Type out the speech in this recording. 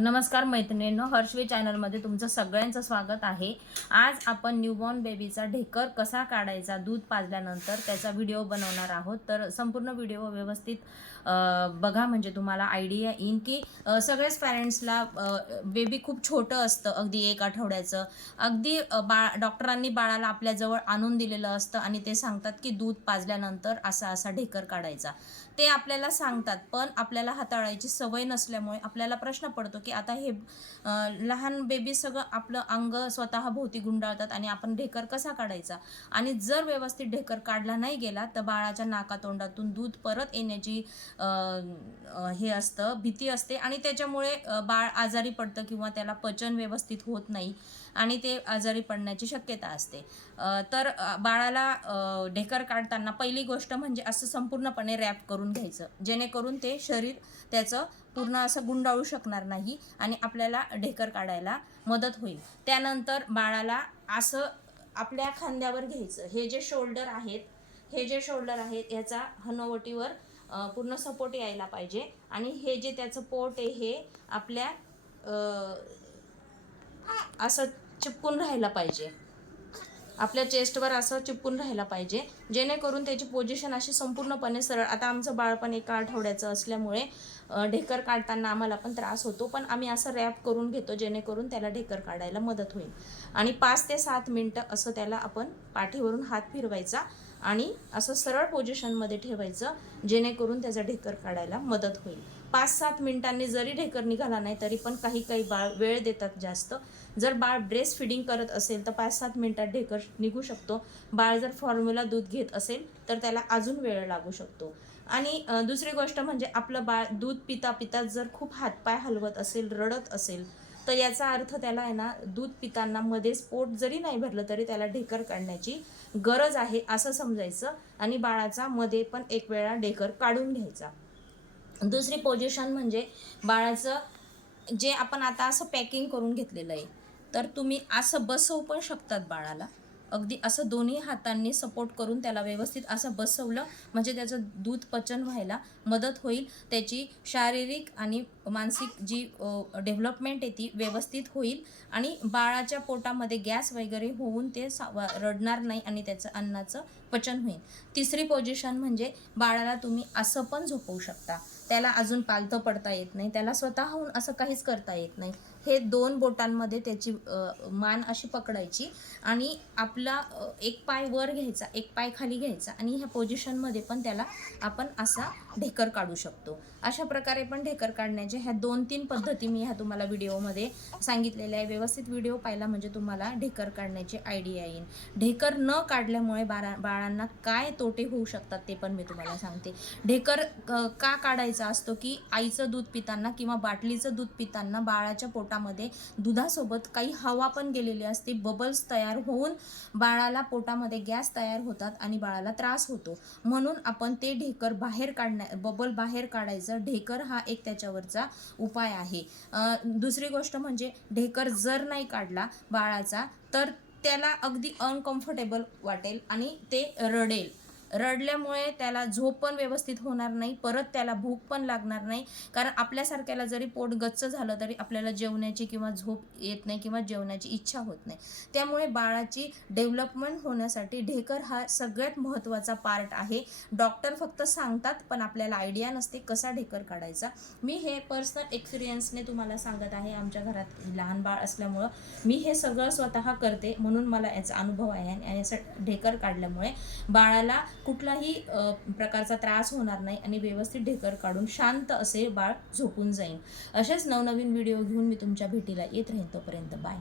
नमस्कार मैत्रिणींनो हर्षवी चॅनलमध्ये तुमचं सगळ्यांचं स्वागत आहे. आज आपण न्यूबॉर्न बेबीचा ढेकर कसा काढायचा दूध पाजल्यानंतर त्याचा व्हिडिओ बनवणार आहोत. तर संपूर्ण व्हिडिओ व्यवस्थित बघा म्हणजे तुम्हाला आयडिया येईन की सगळ्याच पॅरेंट्सला बेबी खूप छोटं असतं अगदी एक आठवड्याचं. अगदी बा बाळ डॉक्टरांनी बाळाला आपल्याजवळ आणून दिलेलं असतं आणि ते सांगतात की दूध पाजल्यानंतर असा असा ढेकर काढायचा. ते आपल्याला सांगतात पण आपल्याला हाताळायची सवय नसल्यामुळे आपल्याला प्रश्न पडतो की आता हे लहान बेबी सगळं आपलं अंग स्वतः भोवती गुंडाळतात आणि आपण ढेकर कसा काढायचा? आणि जर व्यवस्थित ढेकर काढला नाही गेला तर बाळाच्या नाकातोंडातून दूध परत येण्याची हे असतं भीती असते आणि त्याच्यामुळे बाळ आजारी पडतं किंवा त्याला पचन व्यवस्थित होत नाही आणि ते आजारी पडण्याची शक्यता असते. तर बाळाला ढेकर काढताना पहिली गोष्ट म्हणजे असं संपूर्णपणे रॅप करून घ्यायचं. जेणेकरून ते शरीर त्याचं पूर्ण असं गुंडाळू शकणार नाही आणि आपल्याला ढेकर काढायला मदत होईल. त्यानंतर बाळाला असं आपल्या खांद्यावर घ्यायचं. हे जे शोल्डर आहेत हे जे शोल्डर आहेत ह्याचा हनवटीवर पूर्ण सपोर्ट यायला पाहिजे. आणि हे जे त्याचं पोट आहे हे आपल्या असं चिपकून राहायला पाहिजे. आपल्या चेस्टवर असं चिपकून राहायला पाहिजे. जेणेकरून त्याची पोझिशन अशी संपूर्णपणे सरळ आता आमचं बाळपण एका आठवड्याचं असल्यामुळे ढेकर काढताना आम्हाला पण त्रास होतो पण आम्ही असं रॅप करून घेतो जेणेकरून त्याला ढेकर काढायला मदत होईल. आणि पाच ते सात मिनटं असं त्याला आपण पाठीवरून हात फिरवायचा आणि असं सरळ पोझिशनमध्ये ठेवायचं जेणेकरून त्याचा ढेकर काढायला मदत होईल. पाच सात मिनिटांनी जरी ढेकर निघाला नाही तरी पण काही काही बाळ वेळ देतात जास्त. जर बाळ ब्रेस्ट फिडिंग करत असेल तर पाच सात मिनिटात ढेकर निघू शकतो. बाळ जर फॉर्म्युला दूध घेत असेल तर त्याला अजून वेळ लागू शकतो. आणि दुसरी गोष्ट म्हणजे आपलं बाळ दूध पिता पिता जर खूप हातपाय हलवत असेल रडत असेल तर याचा अर्थ त्याला आहे ना दूध पिताना मध्येच पोट जरी नाही भरलं तरी त्याला ढेकर काढण्याची गरज आहे असं समजायचं. आणि बाळाचा मध्ये पण एक वेळा ढेकर काढून घ्यायचा. दुसरी पोझिशन म्हणजे बाळाचं जे आपण आता असं पॅकिंग करून घेतलेलं आहे तर तुम्ही असं बसवू पण शकतात बाळाला. अगदी असं दोन्ही हातांनी सपोर्ट करून त्याला व्यवस्थित असं बसवलं म्हणजे त्याचं दूध पचन व्हायला मदत होईल त्याची शारीरिक आणि मानसिक जी डेव्हलपमेंट आहे ती व्यवस्थित होईल आणि बाळाच्या पोटामध्ये गॅस वगैरे होऊन ते सा रडणार नाही आणि त्याचं अन्नाचं पचन होईल. तिसरी पोझिशन म्हणजे बाळाला तुम्ही असं पण झोपवू शकता. त्याला अजून पालथं पडता येत नाही. त्याला स्वतःहून असं काहीच करता येत नाही. हे दोन बोटांमध्ये त्याची मान अशी पकडायची आणि आपला एक पाय वर घ्यायचा एक पाय खाली घ्यायचा आणि ह्या पोझिशनमध्ये पण त्याला आपण असा ढेकर काढू शकतो. अशा प्रकारे पण ढेकर काढण्याचे ह्या दोन तीन पद्धती मी ह्या तुम्हाला व्हिडिओमध्ये सांगितलेल्या आहे. व्यवस्थित व्हिडिओ पाहिला म्हणजे तुम्हाला ढेकर काढण्याची आयडिया येईल. ढेकर न काढल्यामुळे बाळा बाळांना काय तोटे होऊ शकतात ते पण मी तुम्हाला सांगते. ढेकर का काढायचा असतो की आईचं दूध पिताना किंवा बाटलीचं दूध पिताना बाळाच्या पोटामध्ये दुधासोबत काही हवा पण गेलेली असते. बबल्स तयार होऊन बाळाला पोटामध्ये गॅस तयार होतात आणि बाळाला त्रास होतो. म्हणून आपण ते ढेकर बाहेर काढण्या बबल बाहेर काढायचं ढेकर हा एक त्याच्यावरचा उपाय आहे. दुसरी गोष्ट म्हणजे ढेकर जर नाही काढला बाळाचा तर त्याला अगदी अनकम्फर्टेबल वाटेल आणि ते रडेल. रडल्यामुळे त्याला झोप पण व्यवस्थित होणार नाही परत त्याला भूक पण लागणार नाही. कारण आपल्यासारख्याला जरी पोट गच्च झालं तरी आपल्याला जेवण्याची किंवा झोप येत नाही किंवा जेवण्याची इच्छा होत नाही. त्यामुळे बाळाची डेव्हलपमेंट होण्यासाठी ढेकर हा सगळ्यात महत्त्वाचा पार्ट आहे. डॉक्टर फक्त सांगतात पण आपल्याला आयडिया नसते कसा ढेकर काढायचा. मी हे पर्सनल एक्सपिरियन्सने तुम्हाला सांगत आहे आमच्या घरात लहान बाळ असल्यामुळं. मी हे सगळं स्वतः करते म्हणून मला याचा अनुभव आहे आणि यासाठी ढेकर काढल्यामुळे बाळाला कुठलाही प्रकारचा त्रास होणार नाही आणि व्यवस्थित ढेकर काढून शांत असे बाळ झोपून जाईल. असेच नवनवीन व्हिडिओ घेऊन मी तुमच्या भेटीला येत राहीन तोपर्यंत बाय.